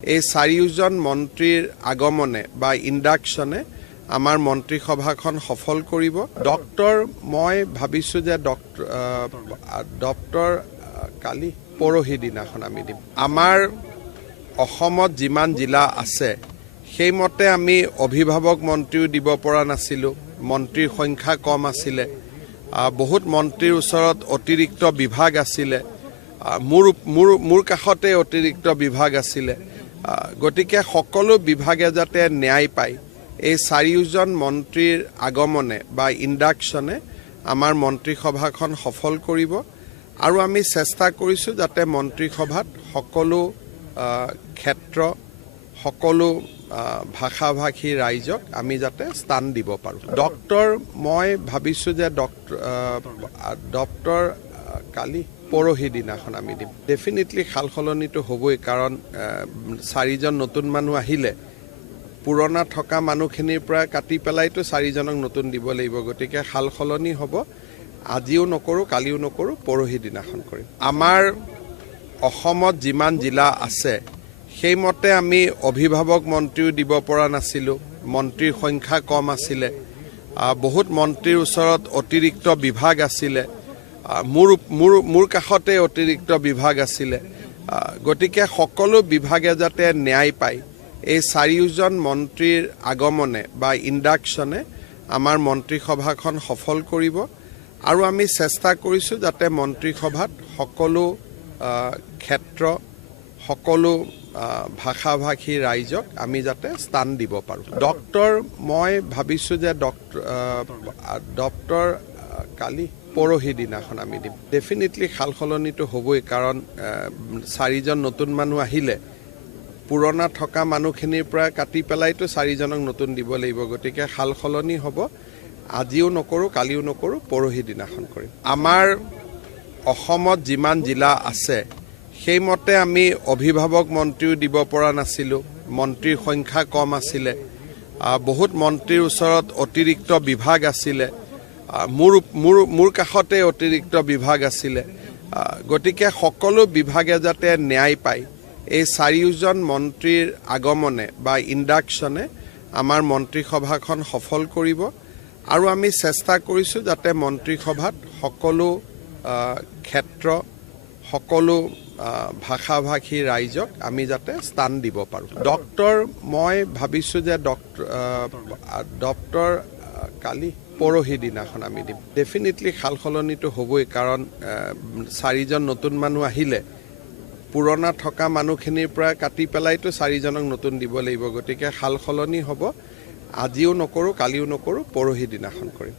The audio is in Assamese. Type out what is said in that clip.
এই চাৰিওজন মন্ত্ৰীৰ আগমনে বা ইণ্ডাকশ্যনে আমাৰ মন্ত্ৰীসভাখন সফল কৰিব। ডক্টৰ মই ভাবিছোঁ যে ডক্টৰ কালি পৰহি দিনাখন আমি দিম। আমাৰ অসমত যিমান জিলা আছে সেইমতে আমি অভিভাৱক মন্ত্ৰীও দিব পৰা নাছিলোঁ। মন্ত্ৰীৰ সংখ্যা কম আছিলে। বহুত মন্ত্ৰীৰ ওচৰত অতিৰিক্ত বিভাগ আছিলে। মোৰ কাষতে অতিৰিক্ত বিভাগ আছিলে। গতিকে সকলো বিভাগে যাতে ন্যায় পায়, এই চাৰিওজন মন্ত্ৰীৰ আগমনে বা ইণ্ডাকশ্যনে আমাৰ মন্ত্ৰীসভাখন সফল কৰিব। আৰু আমি চেষ্টা কৰিছোঁ যাতে মন্ত্ৰীসভাত সকলো ক্ষেত্ৰ সকলো ভাষা-ভাষী ৰাইজক আমি যাতে স্থান দিব পাৰোঁ। ডক্টৰ মই ভাবিছোঁ যে ডক্টৰ কালি পৰহি দিনাখন আমি দিম। ডেফিনেটলি সাল সলনিটো হ'বই, কাৰণ চাৰিজন নতুন মানুহ আহিলে পুৰণা থকা মানুহখিনিৰ পৰা কাটি পেলাইতো চাৰিজনক নতুন দিব লাগিব। গতিকে সাল সলনি হ'ব। আজিও নকৰোঁ, কালিও নকৰোঁ, পৰহি দিনাখন কৰিম। আমাৰ অসমত যিমান জিলা আছে সেইমতে আমি অভিভাৱক মন্ত্ৰীও দিব পৰা নাছিলোঁ। মন্ত্ৰীৰ সংখ্যা কম আছিলে। বহুত মন্ত্ৰীৰ ওচৰত অতিৰিক্ত বিভাগ আছিলে। মোৰ কাষতে অতিৰিক্ত বিভাগ আছিলে। গতিকে সকলো বিভাগে যাতে ন্যায় পায়, এই চাৰিওজন মন্ত্ৰীৰ আগমনে বা ইণ্ডাকশ্যনে আমাৰ মন্ত্ৰীসভাখন সফল কৰিব। আৰু আমি চেষ্টা কৰিছোঁ যাতে মন্ত্ৰীসভাত সকলো ক্ষেত্ৰ সকলো ভাষা-ভাষী ৰাইজক আমি যাতে স্থান দিব পাৰোঁ। ডক্টৰ মই ভাবিছোঁ যে ডক্টৰ কালি পৰহি দিনাখন আমি দিম। ডেফিনেটলি সাল সলনিটো হ'বই, কাৰণ চাৰিজন নতুন মানুহ আহিলে পুৰণা থকা মানুহখিনিৰ পৰা কাটি পেলাইতো চাৰিজনক নতুন দিব লাগিব। গতিকে সাল সলনি হ'ব। আজিও নকৰোঁ, কালিও নকৰোঁ, পৰহি দিনাখন কৰিম। আমাৰ অসমত যিমান জিলা আছে সেইমতে আমি অভিভাৱক মন্ত্ৰীও দিব পৰা নাছিলোঁ। মন্ত্ৰীৰ সংখ্যা কম আছিলে। বহুত মন্ত্ৰীৰ ওচৰত অতিৰিক্ত বিভাগ আছিলে। মোৰ কাষতে অতিৰিক্ত বিভাগ আছিলে। গতিকে সকলো বিভাগে যাতে ন্যায় পায়, এই চাৰিওজন মন্ত্ৰীৰ আগমনে বা ইণ্ডাকশ্যনে আমাৰ মন্ত্ৰীসভাখন সফল কৰিব। আৰু আমি চেষ্টা কৰিছোঁ যাতে মন্ত্ৰীসভাত সকলো ক্ষেত্ৰ সকলো ভাষা-ভাষী ৰাইজক আমি যাতে স্থান দিব পাৰোঁ। ডক্টৰ মই ভাবিছোঁ যে ডক্টৰ কালি পৰহি দিনাখন আমি দিম। ডেফিনেটলি সাল সলনিটো হ'বই, কাৰণ চাৰিজন নতুন মানুহ আহিলে পুৰণা থকা মানুহখিনিৰ পৰা কাটি পেলাইতো চাৰিজনক নতুন দিব লাগিব। গতিকে সাল সলনি হ'ব। আজিও নকৰোঁ, কালিও নকৰোঁ, পৰহি দিনাখন কৰিম।